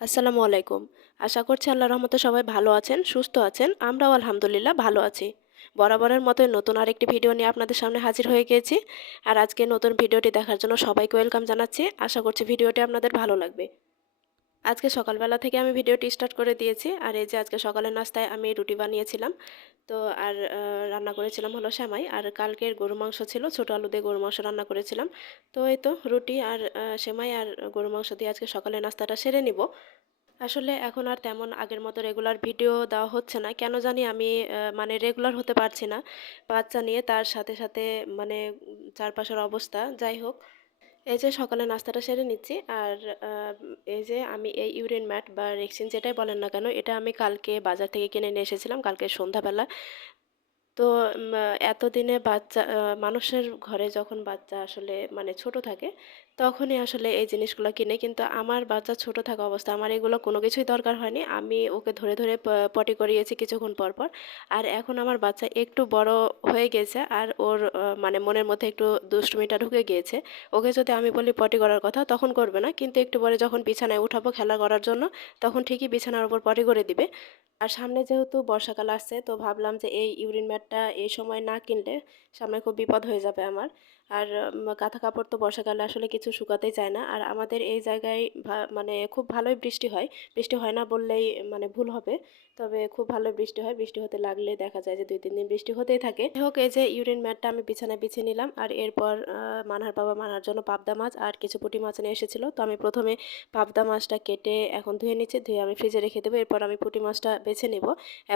আসসালামু আলাইকুম। আশা করছি আল্লাহর রহমতে সবাই ভালো আছেন, সুস্থ আছেন। আমরাও আলহামদুলিল্লাহ ভালো আছি। বরাবরের মতোই নতুন আরেকটি ভিডিও নিয়ে আপনাদের সামনে হাজির হয়ে গিয়েছি। আর আজকে নতুন ভিডিওটি দেখার জন্য সবাইকে ওয়েলকাম জানাচ্ছি। আশা করছি ভিডিওটি আপনাদের ভালো লাগবে। আজকে সকালবেলা থেকে আমি ভিডিওটি স্টার্ট করে দিয়েছি। আর এই যে আজকে সকালের নাস্তায় আমি রুটি বানিয়েছিলাম। তো আর রান্না করেছিলাম হলো সেমাই। আর কালকের গরুর মাংস ছিল, ছোটো আলু দিয়ে গরুর মাংস রান্না করেছিলাম। তো এই তো রুটি আর সেমাই আর গরুর মাংস দিয়ে আজকে সকালের নাস্তাটা সেরে নিব। আসলে এখন আর তেমন আগের মতো রেগুলার ভিডিও দেওয়া হচ্ছে না। কেন জানি আমি মানে রেগুলার হতে পারছি না। বাচ্চা নিয়ে তার সাথে, সাথে মানে চারপাশের অবস্থা। যাই হোক, এই যে সকালে নাস্তাটা সেরে নিচ্ছি। আর আ এই যে আমি এই ইউরিন ম্যাট বা রেক্সিন যেটাই বলেন না কেন, এটা আমি কালকে বাজার থেকে কিনে নিয়ে এসেছিলাম কালকে সন্ধ্যাবেলা। তো এতদিনে বাচ্চা মানুষের ঘরে যখন বাচ্চা আসলে মানে ছোট থাকে, তখনই আসলে এই জিনিসগুলো কিনে। কিন্তু আমার বাচ্চা ছোট থাকা অবস্থায় আমার এগুলো কোনো কিছুই দরকার হয়নি। আমি ওকে ধরে, ধরে পটি করিয়েছি কিছুক্ষণ পর, পর। আর এখন আমার বাচ্চা একটু বড় হয়ে গেছে আর ওর মানে মনের মধ্যে একটু দুষ্টুমিটা ঢুকে গিয়েছে। ওকে যদি আমি বলি পটি করার কথা তখন করবে না। কিন্তু একটু পরে যখন বিছানায় উঠাবো খেলা করার জন্য, তখন ঠিকই বিছানার উপর পটি করে দিবে। আর সামনে যেহেতু বর্ষাকাল আসছে, তো ভাবলাম যে এই ইউরিন ম্যাটটা এই সময় না কিনলে সামনে খুব বিপদ হয়ে যাবে আমার। আর কাঁথা কাপড় তো বর্ষাকালে আসলে কিছু শুকাতেই চায় না। আর আমাদের এই জায়গায় মানে খুব ভালোই বৃষ্টি হয়। বৃষ্টি হয় না বললেই মানে ভুল হবে। তবে খুব ভালো বৃষ্টি হয়। বৃষ্টি হতে লাগলে দেখা যায় যে ২-৩ দিন বৃষ্টি হতেই থাকে। যাই হোক, এই যে ইউরিন ম্যাটটা আমি বিছানায় বিছিয়ে নিলাম। আর এরপর মানহার বাবা মানহার জন্য পাবদা মাছ আর কিছু পুঁটি মাছ নিয়ে এসেছিল। তো আমি প্রথমে পাবদা মাছটা কেটে এখন ধুয়ে নিচ্ছি। ধুয়ে আমি ফ্রিজে রেখে দেবো। এরপর আমি পুঁটি মাছটা বেছে নেব।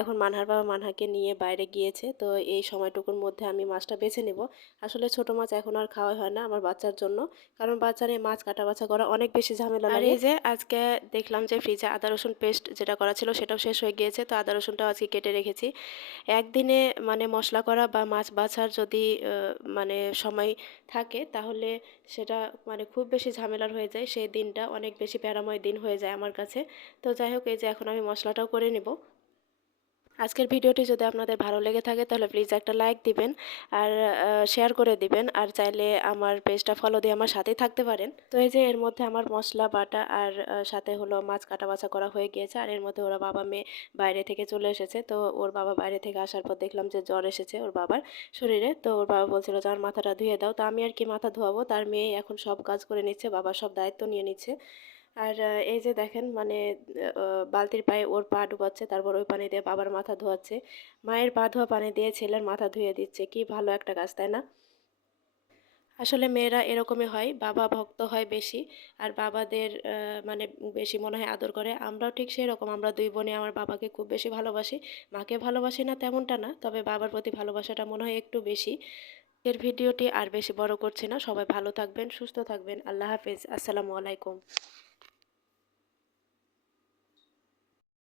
এখন মানহার বাবা মানহাকে নিয়ে বাইরে গিয়েছে। তো এই সময়টুকুর মধ্যে আমি মাছটা বেছে নেব। আসলে ছোট মাছ এখন আর খাওয়া হয় না আমার বাচ্চার জন্য। কারণ বাচ্চা নিয়ে মাছ কাটা বাছা করা অনেক বেশি ঝামেলা লাগে। আর এই যে আজকে দেখলাম যে ফ্রিজে আদা রসুন পেস্ট যেটা করা ছিল সেটাও শেষ হয়ে গিয়েছে। তো আদা রসুনটাও আজকে কেটে রেখেছি। একদিনে মানে মশলা করা বা মাছ বাছার যদি মানে সময় থাকে, তাহলে সেটা মানে খুব বেশি ঝামেলার হয়ে যায়। সেই দিনটা অনেক বেশি প্যারাময় দিন হয়ে যায় আমার কাছে। তো যাই হোক, এই যে এখন আমি মশলাটাও করে নেব। আজকের ভিডিওটি যদি আপনাদের ভালো লেগে থাকে তাহলে প্লিজ একটা লাইক দিবেন। আর শেয়ার করে দিবেন। আর চাইলে আমার পেজটা ফলো দিয়ে আমার সাথেই থাকতে পারেন। তো এই যে এর মধ্যে আমার মশলা বাটা আর সাথে হলো মাছ কাটা বাছা করা হয়ে গিয়েছে। আর এর মধ্যে ওরা বাবা মেয়ে বাইরে থেকে চলে এসেছে। তো ওর বাবা বাইরে থেকে আসার পর দেখলাম যে জ্বর এসেছে ওর বাবার শরীরে। তো ওর বাবা বলছিল যে আমার মাথাটা ধুয়ে দাও। তো আমি আর কি মাথা ধোয়াবো, তার মেয়ে এখন সব কাজ করে নিচ্ছে, বাবা সব দায়িত্ব নিয়ে নিচ্ছে। আর এই যে দেখেন মানে বালতির পায়ে ওর পা ডুবাচ্ছে, তারপর ওই পানি দিয়ে বাবার মাথা ধোয়াচ্ছে। মায়ের পা ধোয়া পানি দিয়ে ছেলের মাথা ধুয়ে দিচ্ছে। কি ভালো একটা কাজ, তাই না? আসলে মেয়েরা এরকমই হয়, বাবা ভক্ত হয় বেশি। আর বাবাদের মানে বেশি মনে হয় আদর করে। আমরাও ঠিক সেরকম, আমরা ২ বোনে আমার বাবাকে খুব বেশি ভালোবাসি। মাকে ভালোবাসি না তেমনটা না, তবে বাবার প্রতি ভালোবাসাটা মনে হয় একটু বেশি। এর ভিডিওটি আর বেশি বড় করছি না। সবাই ভালো থাকবেন, সুস্থ থাকবেন। আল্লাহ হাফেজ। আসসালামু আলাইকুম।